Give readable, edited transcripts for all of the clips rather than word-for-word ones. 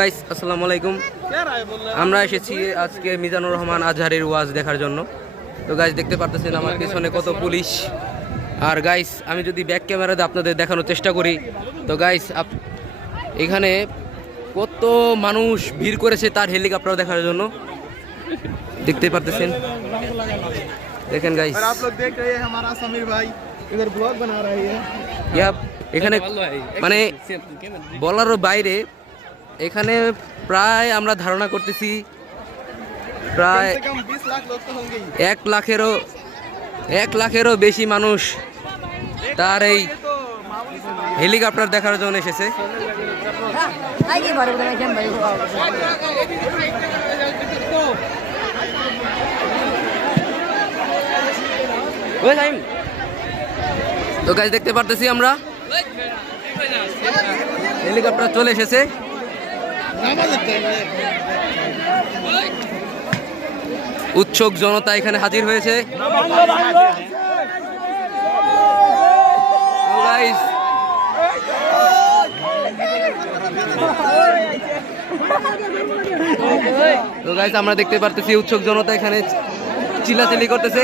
Guys আসসালামু আলাইকুম। আমরা এসেছি আজকে মিজানুর রহমান আজহারের ওয়াজ দেখার জন্য। তো গাইস দেখতে পারতেছেন আমার পিছনে কত পুলিশ। আর গাইস আমি যদি ব্যাক ক্যামেরাতে আপনাদের দেখানোর চেষ্টা করি তো গাইস এখানে কত মানুষ ভিড় করেছে তার হেলিকপ্টার দেখার জন্য, দেখতে পারতেছেন। দেখেন গাইস और आप लोग देख रहे हैं हमारा समीर भाई इधर ब्लॉग बना रहे हैं। এখানে মানে বলারও বাইরে, এখানে প্রায় আমরা ধারণা করতেছি প্রায় कम से कम 20 लाख लोग तो होंगे ही। 1 লাখেরও বেশি মানুষ তার এই तो मामूली से नहीं। হেলিকপ্টার দেখার জন্য এসেছে। তো গাইস দেখতে পারতেছি আমরা হেলিকপ্টার চলে এসেছে। উৎসুক জনতা এখানে হাজির হয়েছে। তো গাইস আমরা দেখতে পারতেছি উৎসুক জনতা এখানে চিল্লাচিল্লি করতেছে।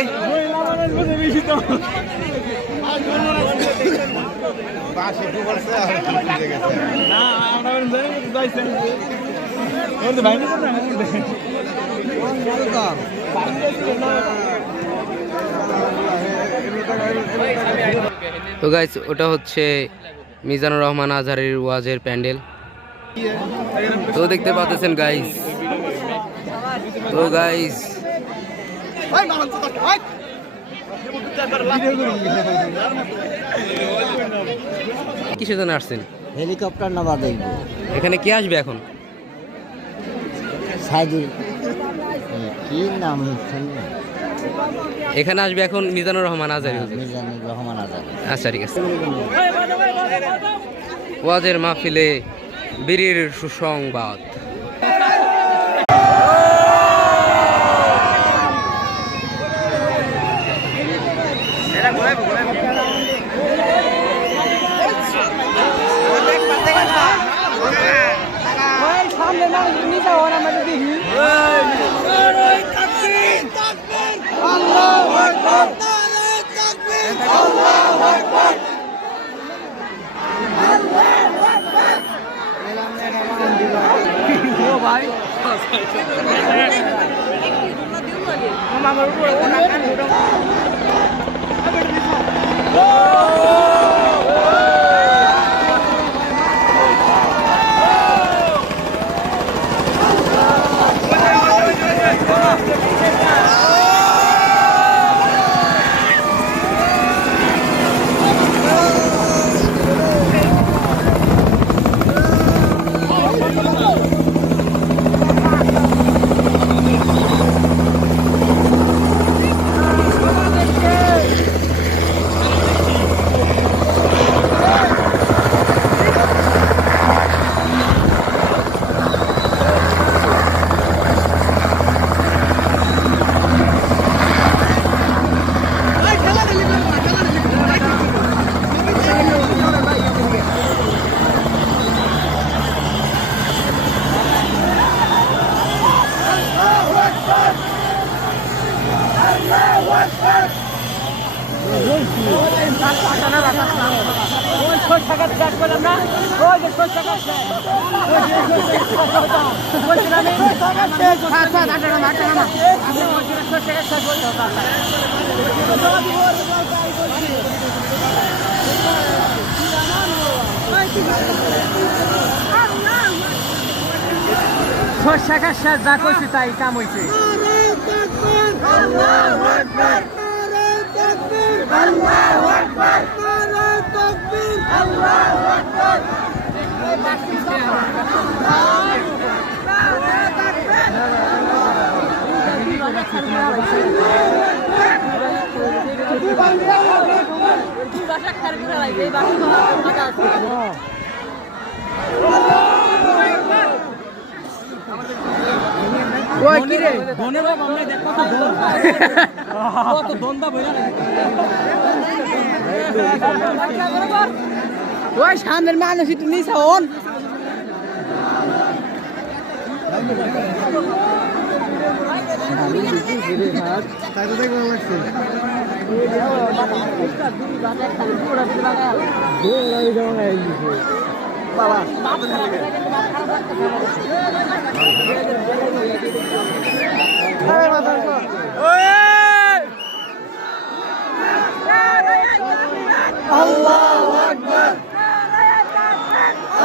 তো গাইস ওটা হচ্ছে মিজানুর রহমান আজহারের ওয়াজের প্যান্ডেল। তো দেখতে পাচ্ছেন গাইস। তো গাইস কিসের জন্য আসছেন? হেলিকপ্টার নামা দেখব। এখানে কে আসবে এখন? সাইদুল কি নাম হচ্ছে? এখানে আসবে এখন মিজানুর রহমান আজহারি। মিজানুর রহমান আজহারি। আচ্ছা ঠিক আছে। ওয়াজের মাহফিলে বীরের সুসংবাদ। যা কইছি তাই কাম হইছে। সামনের মানুষ একটু নিচে হন। তাই তো দেখে ভালো লাগছে। আল্লাহু আকবার,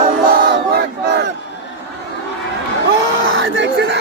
আল্লাহু আকবার। ওই দেখছি না।